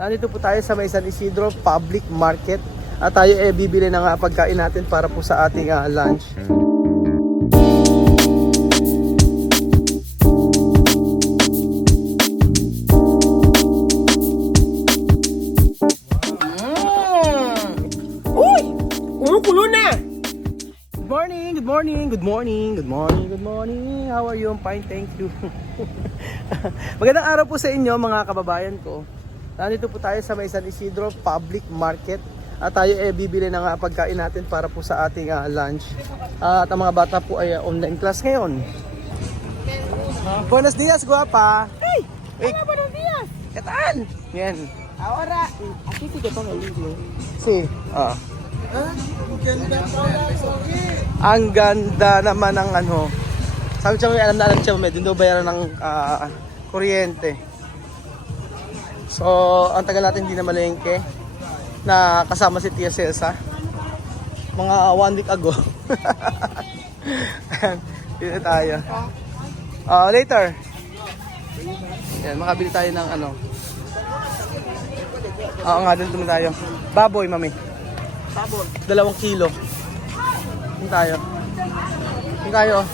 Nandito po tayo sa may San Isidro Public Market at tayo bibili ng pagkain natin para po sa ating lunch. Uy! Kumukulo na! Good morning, good morning, good morning, good morning, good morning. How are you? I'm fine, thank you. Magandang araw po sa inyo mga kababayan ko. Nandito po tayo sa may San Isidro Public Market at tayo bibili ng pagkain natin para po sa ating lunch. At ang mga bata po ay online class ngayon. Buenos dias, guapa. Hey! Hola, buenos dias. ¿Qué tal? Bien. Ahora, aquí sí que pongo el libro. Sí. Ang ganda naman ng ano. Sabi siya may alam na alam siya may din daw bayaran ng kuryente. So, ang tagal natin hindi na malengke na kasama si Tia Celsa. Mga 1 week ago. Dito tayo. Later. Yan, makabili tayo ng ano. Oo nga, dito tayo. Baboy, mami. Sabon. 2 kilo. Dito tayo. Dito tayo.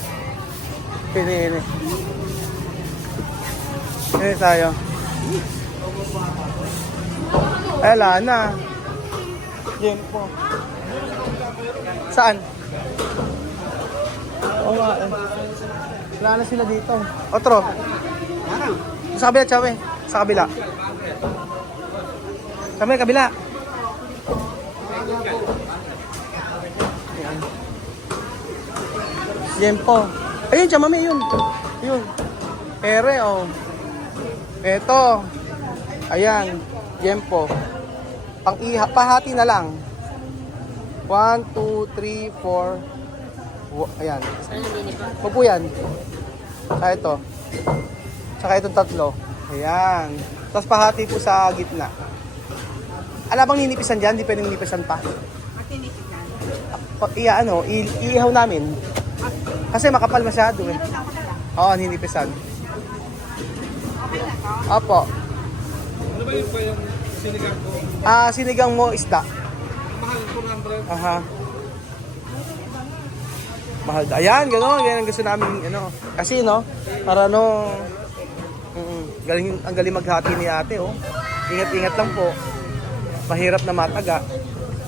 Pini. Dito tayo. Wala na. Yan po. Saan? Oo nga. Wala na sila dito. Otro. Sa kabila, Chawe. Sa kabila. Sa kabila. Yan. Yan po. Ayun, siya, mami, yun. Yun. Pere, oh. Eto. Ayan. Yan po. Pahati na lang. 1, 2, 3, 4. Ayan. Opo yan. Saka ito. Saka itong 3. Ayan. Tapos pahati po sa gitna. Alam bang ninipisan dyan? Di pwedeng ninipisan pa. Iihaw namin. Kasi makapal masyado eh. Oo, ninipisan. Opo. Ano ba yun pa yung sinigang ko? Sinigang mo isda. Mahal, 400. Aha. Mahal. Ayan, gano'n. Yan ang gusto namin, ano. Kasi, no, para no, ang galing maghati ni ate, oh. Ingat-ingat lang po. Mahirap na mataga.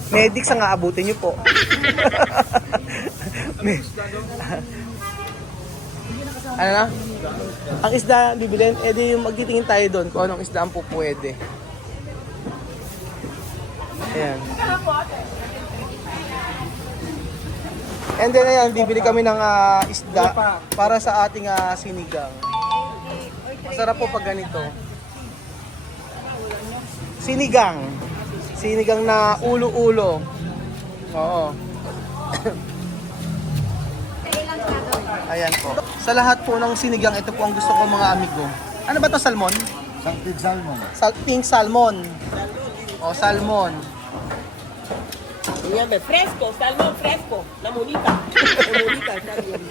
Medics ang aabutin nyo po. Ano na? Ang isda bibilin, edi yung magtitingin tayo doon kung anong isda ang po pwede. Ayan. And then ayan, bibili kami ng isda para sa ating sinigang. Masarap po pag ganito. Sinigang. Sinigang na ulo-ulo. Oo. Ayan po. Sa lahat po ng sinigang, ito po ang gusto ko mga amigo. Ano ba to, salmon? Salted salmon. Pink salmon. O, salmon. Yan, fresco, salmon fresco. Namulita. Namulita, sabi yun.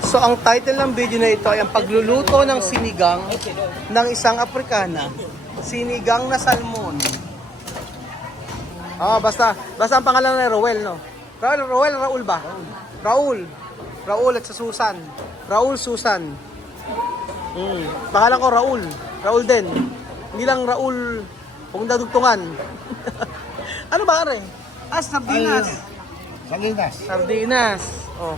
So, ang title ng video na ito ay ang pagluluto ng sinigang ng isang Afrikana. Sinigang na salmon. Basta ang pangalan na Roel, no? Raul ba? Raul at sa Susan. Raul Susan. Pangalan ko Raul. Raul din. Hindi lang Raul kung dadugtungan. Ano ba are? Sardinas. Sardinas. Oh.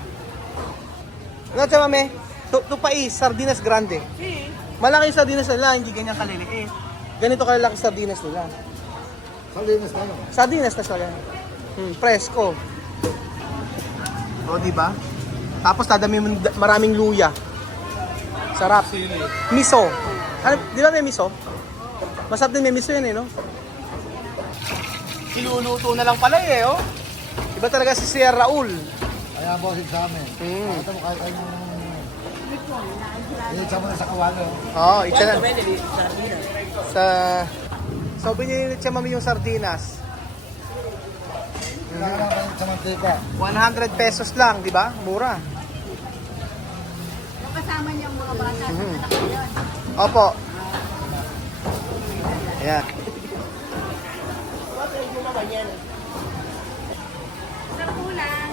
Ano siya, mami? Tupais, sardinas grande. Malaki yung sardinas nila, hindi ganyan kaliliit. Ganito kalaki sardinas nila. Sardinas na sila. Fresco. O, diba? Tapos dadami maraming luya. Sarap. Miso. Ano, di ba may miso? Masarap din may miso yun eh, no? Iluluto na lang pala eh, oh. Iba talaga si Sir Raul. Kaya bossing sa amin. Pakita mo kahit anong... Initsa mo na sa kawalo. Oo, itsa na. So, binilit siya mami yung sardinas. Kailangan sa mantika. 100 pesos lang, di ba? Mura. Kasama niya ang mga bata sa anak ko yun. Opo. Ayan.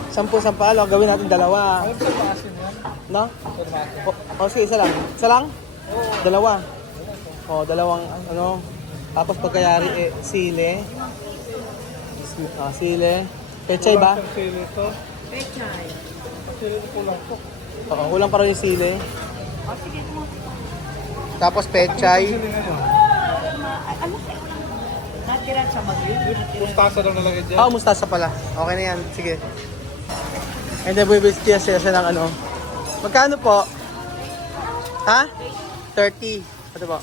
Sampu sampalo, gawin natin dalawa. No? O sige, isa lang. Isa lang? Dalawa. O, dalawang ano. Tapos pagkayari, sile. Sile. Pechay ba? Pechay. Oo, kulang pa rin yung sile. Tapos pechay. Natira sa mag-yun. Mustasa daw nalagay dyan. Ah, mustasa pala. Okay na yan. Sige. And then bibis siya ng ano. Magkano po? Ha? 30. Ito po.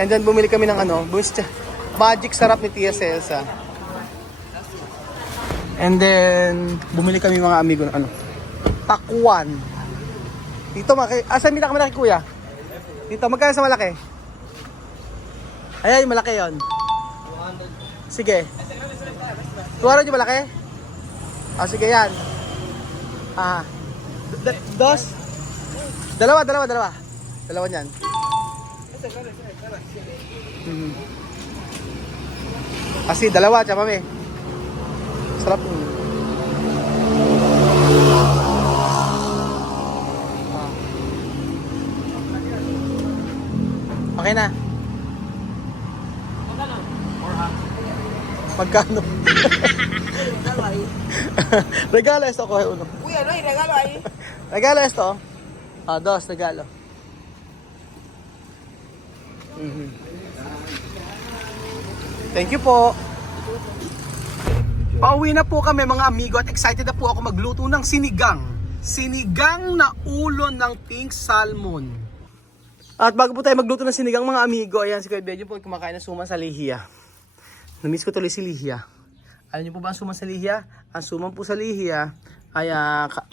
And then bumili kami ng ano. Magic sarap ni Tia Celsa. And then bumili kami mga amigo ng ano. Pakwan. Dito asan yung malaki kuya? Dito, magkano sa malaki? Ayan yung malaki yon. Sige. 200 yung malaki? Ah, sige yan. Ah. Dos? Dalawa. Dalawa niyan. Kasi dalawa, tsaka mami. Sarap yun. Okay na. Magkano? Regalo esto ko uno. Uy, ano yung regalo ay? Regalo esto. Ah, dos regalo. Thank you po. Pauwi na po kami mga amigo at excited na po ako magluto ng sinigang. Sinigang na ulo ng pink salmon. At bago po tayo magluto ng sinigang mga amigo, ayan si Kuya Benjo po kumakain ng suman sa Lihia. Namiss ko tuloy si Lihia. Alam niyo po ba ang suman sa Lihia? Ang suman po sa Lihia ay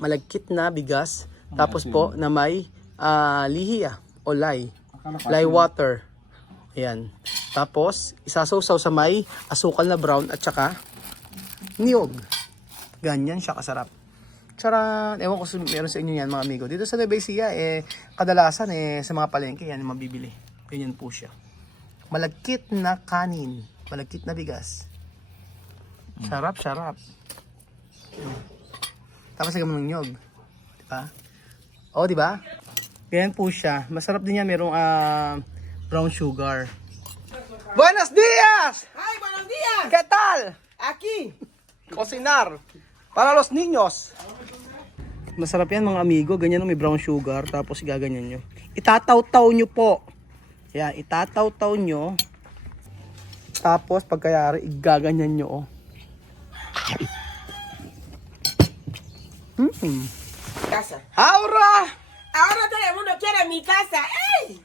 malagkit na bigas. Tapos po na may Lihia o lye. Lye water. Ayan. Tapos isasawsaw sa may asukal na brown at saka niyog. Ganyan siya kasarap. Tsara, ewan ko meron sa inyo yan mga amigo. Dito sa Nueva Ecija, kadalasan sa mga palengke yan mabibili. Ganyan po siya. Malagkit na kanin. Malagkit na bigas. Sarap. Tapos lagyan mo ng nyog. Diba? O, diba? Ganyan po siya. Masarap din yan. Merong brown sugar. Buenos dias! Hi, buenos días! ¿Qué tal? Aquí! Cocinar. Para los niños. Masarap yan mga amigo. Ganyan may brown sugar. Tapos gaganyan nyo. Itataw-taw nyo po. Yan. Itataw-taw nyo. Tapos pagkayari, igaganyan nyo. Casa. Ahora Ahora todo el mundo quiere mi casa. ¡Ey!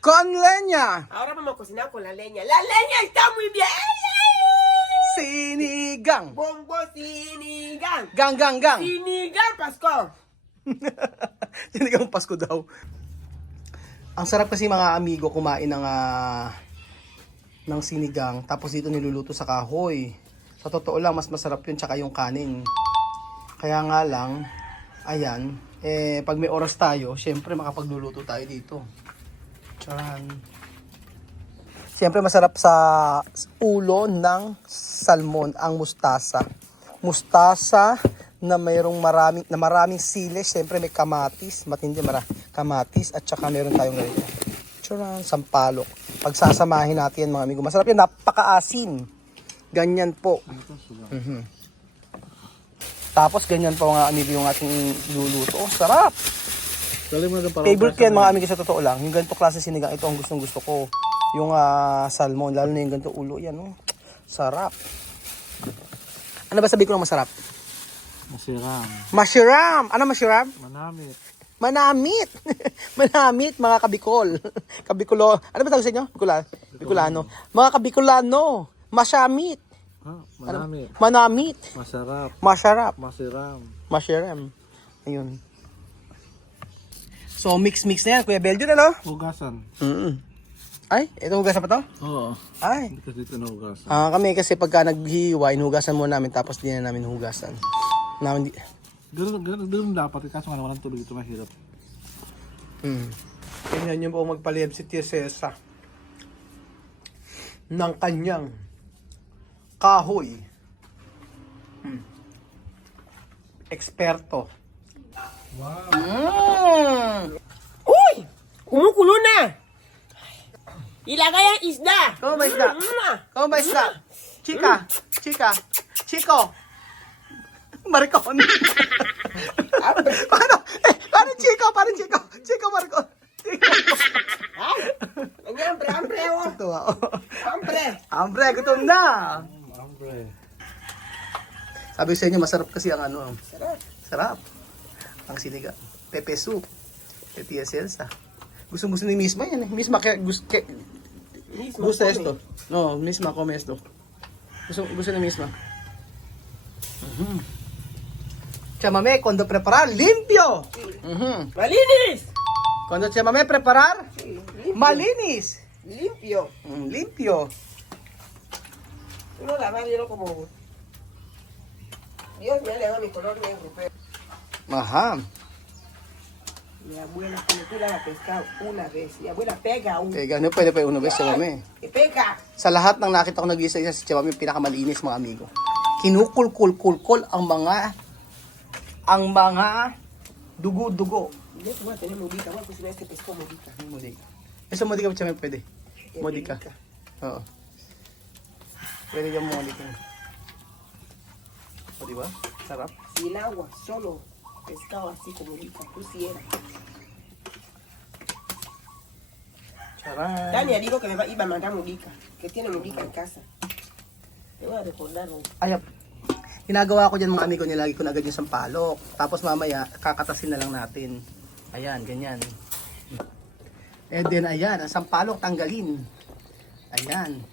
con leña. Ahora vamos a cocinar con la leña. ¡La leña está muy bien! Sinigang. Bongo sinigang. Gang. Sinigang, Pasko. Sinigang Pasko daw. Ang sarap kasi mga amigo kumain ng sinigang. Tapos dito niluluto sa kahoy. Sa totoo lang, mas masarap yun tsaka yung kanin. Kaya nga lang, ayan, pag may oras tayo, syempre makapagluluto tayo dito. Charan. Syempre masarap sa ulo ng salmon ang mustasa. Mustasa na maraming sili, syempre may kamatis, kamatis at saka meron tayong ganito. Charan, sampalok. Pagsasamahin natin mga amigo. Masarap yan, napakaasim. Ganyan po. Tapos ganyan po mga amigo yung ating luluto. Oh, sarap! Favorite ko yan mga amigo sa totoo lang. Yung ganito klase sinigang, ito ang gustong gusto ko. Yung salmon, lalo na yung ganito ulo. Yan, oh. Sarap. Ano ba sabi ko ng masarap? Mashiram. Ano mashiram? Manamit. Manamit, mga kabikol. Kabikulo. Ano ba tawag sa inyo? Bicolano. Mga kabikolano. Masyamit. Manamit. Masarap. Mashiram. Ayun. So, mix na yan. Kuya Beljo na, no? Hugasan. Ay, itong hugasan pa to? Oo. Ay. Hindi kasi ito na hugasan. Kami kasi pagka naghihiwa, inuhugasan muna namin tapos di na namin hugasan. Namin Ganun dapat. Kaso nga walang tuloy ito mahirap. Tingnan niyo po magpaliyab si Tia Cesa ng kanyang kahoy. Eksperto. Uy! Kumukulo na! Ilagay ang isda! Kamo ba isda? Kamo ba isda? Chika! Chika! Chico! Maricon! Paano? Paano Chico? Paano Chico? Chico Maricon! Chico! Ay! Hambre, oh! Tuwa, oh. Hambre! Hambre, gutom na! Hambre. Sabi ko sa inyo, masarap kasi ang ano. Sarap. Sarap. Ang sinigang. Pepe soup. Tia Celsa. Gusto ni Misma yan eh. Misma, gusto esto. No, Misma, come esto. Gusto ni Misma. Chamame, cuando preparar, limpio. ¡Malinis! Cuando chamame preparar, Limpio. malinis. Limpio. Limpio. Uno lavar hielo como... Dios me ha dado mi color negro, pero... Aha. Mi abuela, cuando tú la has pescado una vez, mi abuela pega un... Eh, gano'n pwede pa yung una vez, chamame. ¡Que pega! Sa lahat ng nakita ko nag-isa-isa si Chamame, yung pinakamalinis mga amigo. Kinukul-kul-kul-kul ang mga dugo-dugo. Yo te voy a tener modita, voy a cocinar este pescado modita. Modika. Eso modika Chamame pwede. Modika. Oo. Pwede yung modika. O diba? Sarap. Sin agua, solo pescado así como modita, pusiera. Charan. Tania dijo que iba a mandar modita, que tiene modita en casa. Te voy a recordar hoy. Ay, ginagawa ko dyan mga amigo, nilagay ko na agad yung sampalok. Tapos mamaya, kakatasin na lang natin. Ayan, ganyan. And then, ayan, ang sampalok tanggalin. Ayan.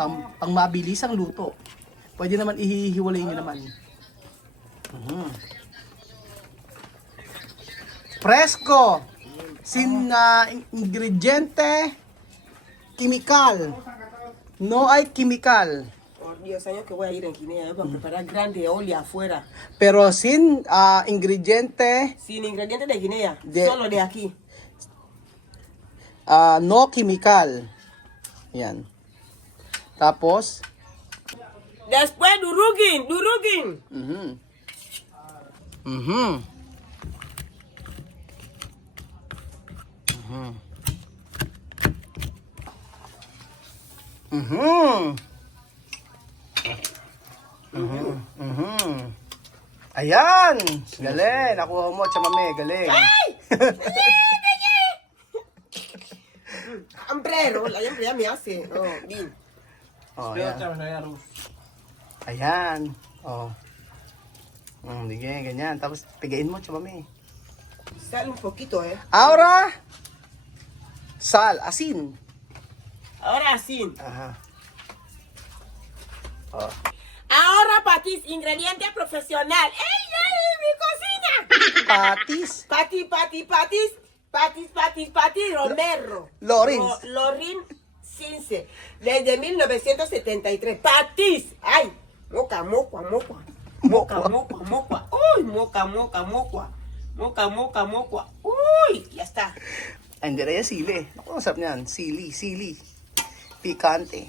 Pang mabilis ang luto. Pwede naman ihihiwalay nyo naman. Fresco. Sin ingrediente chemical. No hay chemical. Por 10 años que voy a ir en Guinea, voy a preparar grande oli afuera. Pero sin ingrediente Sin ingredientes de Guinea, De- solo de aquí. no chemical. Yan. Tapos, Después durugin, durugin. mhm. Mhm. Mhm. Mhm. Mhm. Mhm. Ayan! Galing! Nakuha mo, Chamame. Galing. Hambrero, la hambre ya me hace. Oh, bien. Oh, ayan. Ayan. Oh. Sige, ganyan. Tapos, pigain mo, Chamame. Sale un poquito, eh. Ahora, sal, asin. Ahora sí. Ajá. Ahora patis, ingrediente profesional. ¡Ey, ey, mi cocina! Patis. Patis, Romero. Lorin. Lorin Cince. Desde 1973. Patis. ¡Ay! Moca. ¡Uy! Moca. ¡Uy! Ya está. Ay, hindi rin yung sili. Ako, ang sarap niyan. Sili. Pikante.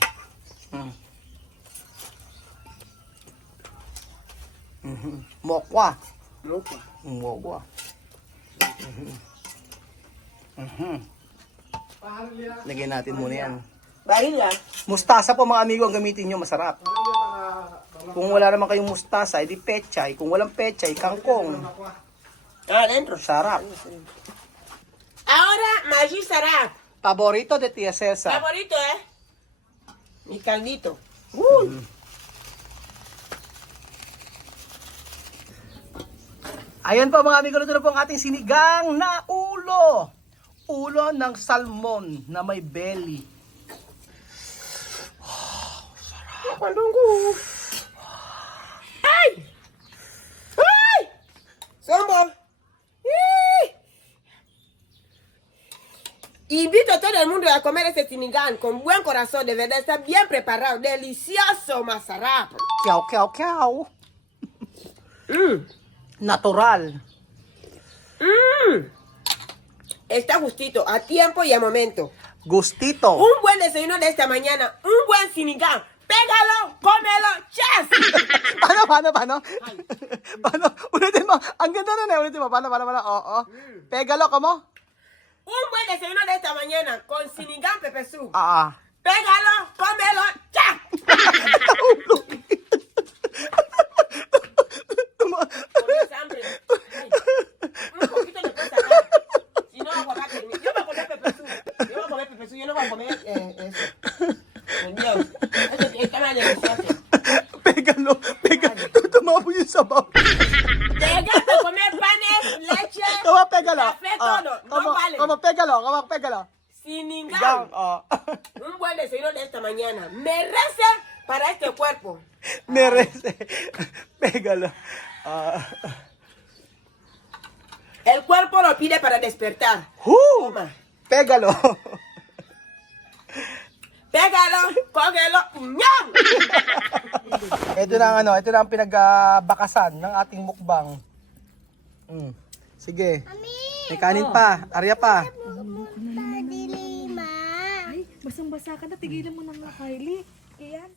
Mokwa. Mokwa. Lagyan natin muna yan. Bahila. Mustasa po mga amigo ang gamitin nyo, masarap. Kung wala naman kayong mustasa, edi pechay. Kung walang pechay, kangkong. Adentro. Sarap. Ahora, Maggi Sarap. Paborito de Tia Cesa. Favorito, ¿eh? Mi caldito. Uy. Ayan po mga amigo, luto na po ang ating sinigang na ulo. Ulo ng salmon na may belly. Pandunggu. ¡Ay! ¡Ay! ¡Somos! Invito a todo el mundo a comer este sinigang con buen corazón, de verdad está bien preparado, delicioso, Mazarap. Kiao. Natural. Está justito, a tiempo y a momento. Gustito. Un buen desayuno de esta mañana, un buen sinigang. Pégalo, cómelo, chas. Paano? Paano? Ulitin mo. Ang ganda na ulitin mo. Paano? Oo. Pégalo ka mo? Un buen desayuno de esta mañana con sinigang pepe soup. Ah. Pégalo, cómelo, chas. Con hambre. Ay, un poquito le puedes sacar. Si no, aguacate. Yo voy a comer pepe soup. Yo no voy a comer eso. Con Dios. Está más delicioso. Pégalo. Tumabo yung sabaw. Llegas a comer panes, leche, Kama, pégalo. café, todo. No vale. Kama, pégalo. Sinigang. Oh. Un buen desayuno de esta mañana. Merece para este cuerpo. Merece. Pégalo. Ah. El cuerpo lo pide para despertar. Toma. Pégalo. Pégalo, cógelo, ¡ñam! Ito na ang pinagbakasan ng ating mukbang. Sige. May kanin pa, arya pa. Ay, basang-basa ka na. Tigilan mo nang na, Kylie. Ayan.